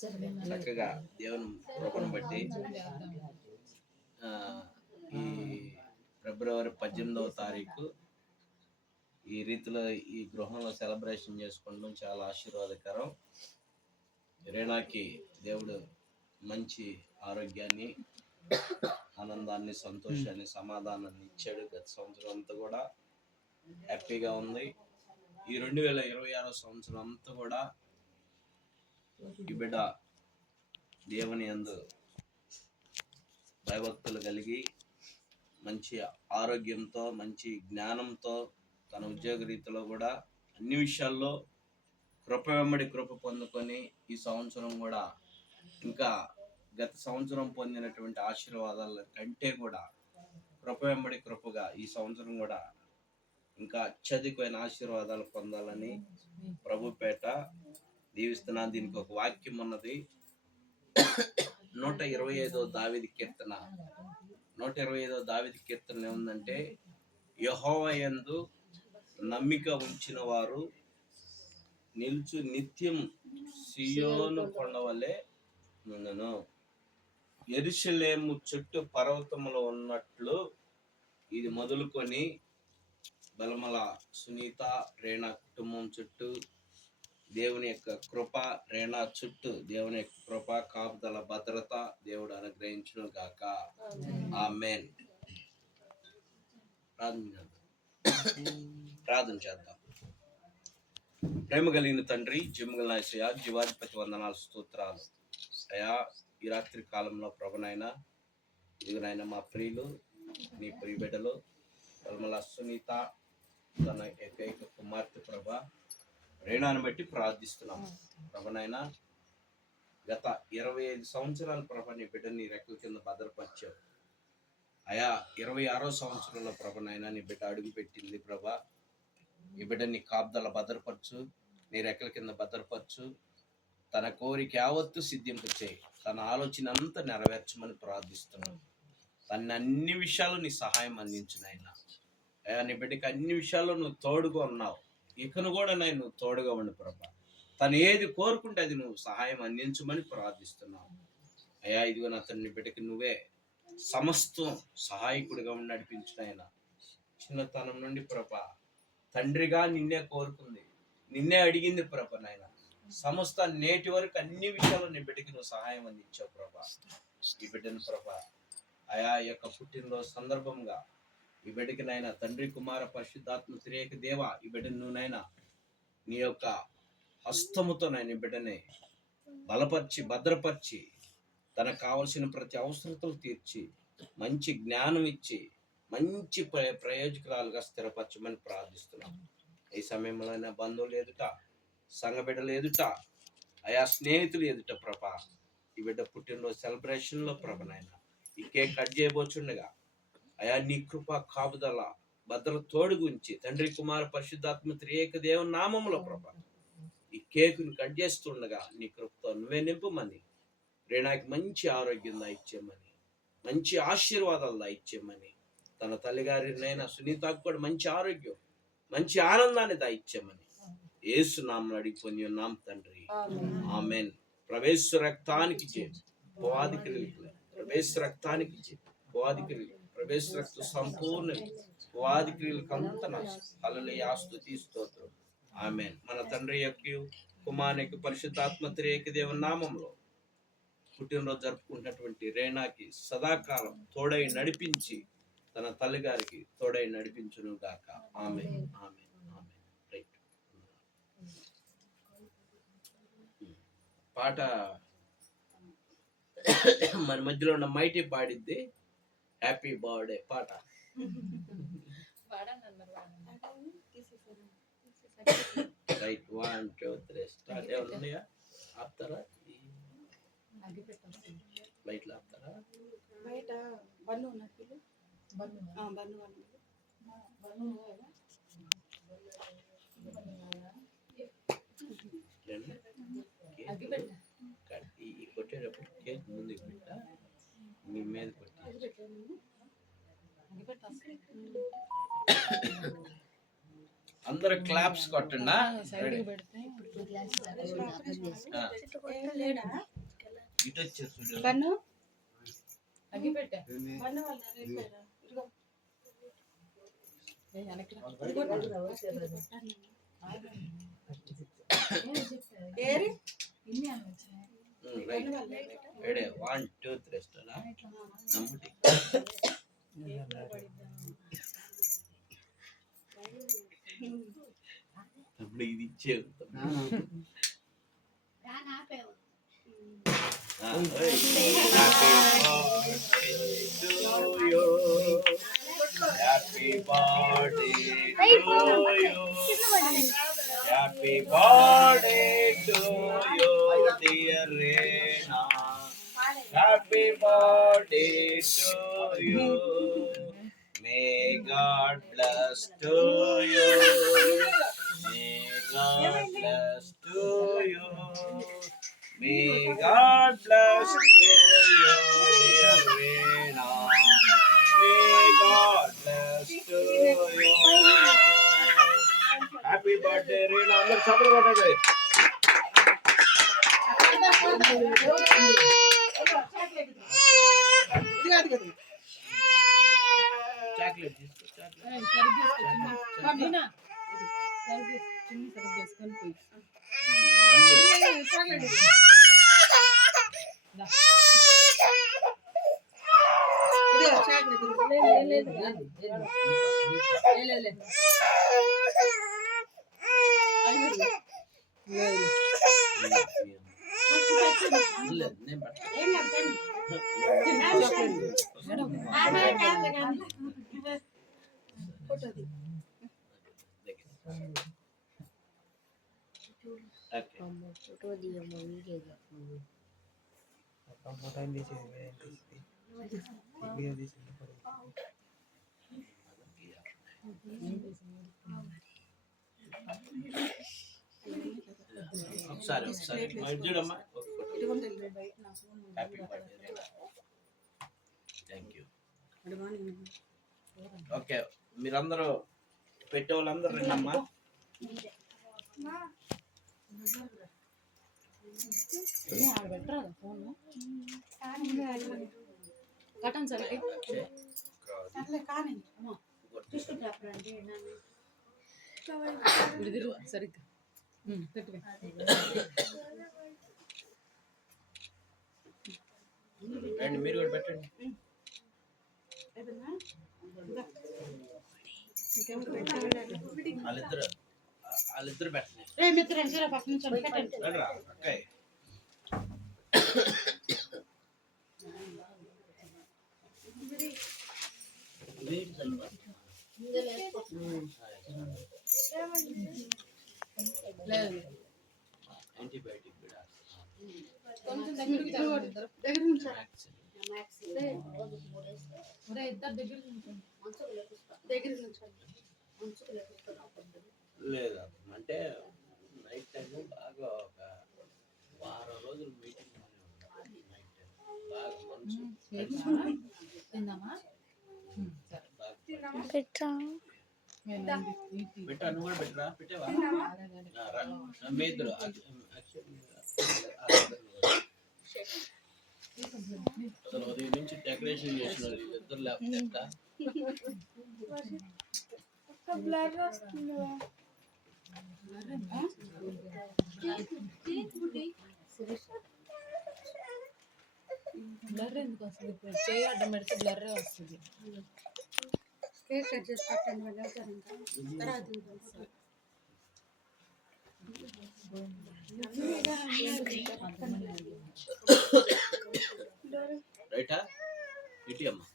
చక్కగా దేవుని కృపను బట్టి ఈ ఫిబ్రవరి 18వ తారీఖు ఈ రీతిలో ఈ గృహంలో సెలబ్రేషన్ చేసుకోవడం చాలా ఆశీర్వాదకరం. రేణాకి దేవుడు మంచి ఆరోగ్యాన్ని, ఆనందాన్ని, సంతోషాన్ని, సమాధానాన్ని ఇచ్చాడు. గత సంవత్సరం అంతా కూడా హ్యాపీగా ఉంది. ఈ 2026 సంవత్సరం అంతా కూడా ఈ బిడ్డ దేవుని యందు భయభక్తులు కలిగి మంచి ఆరోగ్యంతో, మంచి జ్ఞానంతో, తన ఉద్యోగ రీతిలో కూడా అన్ని విషయాల్లో కృప వెంబడి కృప పొందుకొని ఈ సంవత్సరం కూడా ఇంకా గత సంవత్సరం పొందినటువంటి ఆశీర్వాదాల కంటే కూడా కృప వెంబడి కృపగా ఈ సంవత్సరం కూడా ఇంకా అత్యధికమైన ఆశీర్వాదాలు పొందాలని ప్రభుపేట దీవిస్తున్నాను. దీనికి ఒక వాక్యం ఉన్నది. 125వ దావీదు కీర్తన 125వ దావీదు కీర్తన ఏముందంటే, యెహోవా యందు నమ్మిక ఉంచిన వారు నిల్చు నిత్యం సియోను కొండవలే నుండును. యెరూషలేము చుట్టూ పర్వతములు ఉన్నట్లు ఇది మొదలుకొని బలమల సునీత రేణా కుటుంబం చుట్టూ దేవుని యొక్క కృప, రేణా చుట్టూ దేవుని యొక్క కృప, కాపుదల, భద్రత దేవుడు అనుగ్రహించును గాక. ఆమేన్. ప్రార్థన చేద్దాం. ప్రేమ కలిగిన తండ్రి, జీవగల యేసయ్యా, జీవాధిపతి వందనాలు, స్తోత్రాలు అయ్యా. ఈ రాత్రి కాలంలో ప్రభునైనా ఇదిగోనైనా మా ప్రియులు, నీ ప్రియ బిడ్డలు బలమల సునీత తన ఏకైక కుమార్తె ప్రభ రేణాను బట్టి ప్రార్థిస్తున్నాం ప్రభునైనా. గత 25 సంవత్సరాల ప్రభ నీ బిడ్డని రెక్కల కింద భద్రపరిచావు అయా. 26వ సంవత్సరంలో ప్రభనైనా నీ బిడ్డ అడుగు పెట్టింది ప్రభ. ఈ బిడ్డని కాపుదల భద్రపరచు, నీ రెక్కల కింద భద్రపరచు. తన కోరిక యావత్తు సిద్ధింపు చేయి, తన ఆలోచన అంతా నెరవేర్చమని ప్రార్థిస్తున్నాం. తన అన్ని విషయాలు నీ సహాయం అందించునైనా అయా. నీ బిడ్డకి అన్ని విషయాల్లో నువ్వు తోడుగా ఉన్నావు. ఇకను కూడా నువ్వు తోడుగా ఉండు ప్రభా. తను ఏది కోరుకుంటే అది నువ్వు సహాయం అందించమని ప్రార్థిస్తున్నావు అయ్యా. ఇదిగో నా తండ్రి బిడ్డకి నువ్వే సమస్తం సహాయకుడిగా ఉండి నడిపించునైనా. చిన్నతనం నుండి ప్రభా తండ్రిగా నిన్నే కోరుకుంది, నిన్నే అడిగింది ప్రభ నాయన. సమస్త నేటి వరకు అన్ని విషయాల్లో నీ బిడ్డకి నువ్వు సహాయం అందించావు ప్రభా. ఈ బిడ్డను ప్రభా అయా యొక్క పుట్టినరోజు సందర్భంగా ఈ బిడ్డకి నాయన తండ్రి, కుమార, పరిశుద్ధాత్మ త్రియేక దేవ ఈ బిడ్డను నువ్వునైనా నీ యొక్క హస్తముతో నాయన ఈ బిడ్డని బలపరిచి భద్రపరిచి తనకు కావలసిన ప్రతి అవసరతలు తీర్చి మంచి జ్ఞానం ఇచ్చి మంచి ప్రయోజకురాలుగా స్థిరపరచమని ప్రార్థిస్తున్నాం. ఈ సమయంలో బంధువులు ఎదుట, సంఘ బిడ్డలు ఎదుట, ఆయా స్నేహితులు ఎదుట ప్రభా ఈ బిడ్డ పుట్టినరోజు సెలబ్రేషన్లో ప్రభనైనా ఈ కేక్ కట్ చేయబోచుండగా అయా నీ కృప, కాపుదల, భద్రత తోడుగుంచి తండ్రి, కుమార, పరిశుద్ధాత్మ త్రియేక దేవుని నామములో ప్రభా ఈ కేకుని కట్ చేస్తుండగా నీ కృపతో నువ్వే నింపమని, రేణాకి మంచి ఆరోగ్యం దాయిచ్చేయమని, మంచి ఆశీర్వాదాలు దాయిచ్చేయమని, తన తల్లిగారినైనా సునీతకు కూడా మంచి ఆరోగ్యం, మంచి ఆనందాన్ని దాయిచ్చేయమని యేసు నామములో అడిగి పొంది ఉన్నాం తండ్రి. ఆమేన్. ప్రవేశ రక్తానికి చేయి పోవాది క్రియలు, ప్రవేశ రక్తానికి చేయి పోవాది క్రియలు, ప్రవేశ రక్త సంపూర్ణ పోవాది క్రియలకు అంత హల్లెలూయా, స్తుతి స్తోత్రం. ఆమేన్. మన తండ్రి యొక్క కుమారునికి పరిశుద్ధాత్మ త్రియేక దేవుని నామములో పుట్టినరోజు జరుపుకుంటున్నటువంటి రేణాకి సదాకాలం తోడై నడిపించి తన తల్లిగారికి తోడై నడిపించును గాక. ఆమేన్. ఆమేన్. ఆమేన్. రైట్. పాట మన మధ్యలో ఉన్న మైటీ పాడిద్ది. హ్యాపీ బర్త్డే పాట. రైట్. 1 2 3 స్టార్ట్. ఎవరున్నాయా ఆపుతారా? లైట్లు ఆపుతారా? బయట బన్ను ఉన్నట్టు బన్ను ఈ కొట్టేటప్పుడు కేక్ ముందుకు పెట్టా, మీ మీద కొట్టి అందరూ క్లాప్స్ కొట్టండి. ఏం లేడా ఇటు వచ్చారు చూడు. బన్ను అగ్గి పెట్టా బన్ను వాళ్ళు వెళ్ళిపోయారా? ఇదిగో. వెనక్కి ఏరి రైట్ రెడీ 1 2 3 స్టార్ట్ నమ్ముటి అప్పుడు ఇది ఇచ్చేవు happy birthday happy birthday to you dear Rena happy birthday to you may God bless to you may God bless to you may God bless to you dear Rena may God bless to you happy birthday Rena అందరూ చప్పట్లు కొట్టండి chocolate తీసుకో chocolate ఒకసారి చూడమ్మా happy birthday thank you okay మీరందరూ పెట్టే వాళ్ళందరూ రండమ్మా కటన్ సరికి కానీ విడిదిరు సరిగ్గా పెట్టుకో రండి మీరు కూడా పెట్టండి వాళ్ళిద్దరు పెట్టండి మిత్రులు పక్క నుంచి పెట్టండి రండి రా అక్కయ్య యాంటీబయాటిక్ కూడా కొంచెం దగ్గరికి దగ్గర నుంచి ఇద్దరు దగ్గర దగ్గర నుంచి లేదా అంటే నైట్ టైం బాగా ఒక వారం రోజులు మీటింగ్ నైట్ టైం బాగా మనసు తిందామా పెట్టా నువ్వు కూడా పెట్టరా పెట్టావా మీ ఇద్దరు అసలు ఉదయం నుంచి డెకరేషన్ చేసినారు ఇద్దరు లేకపోతే ఎట్లా? బ్లర్ ఎందుకు వస్తుంది ఇప్పుడు చేయి అడ్డం పెడితే బ్లర్రే వస్తుంది కేక్ కట్ చేసి పెట్టండి వాళ్ళు తర్వాత రైటా ఇటీ అమ్మా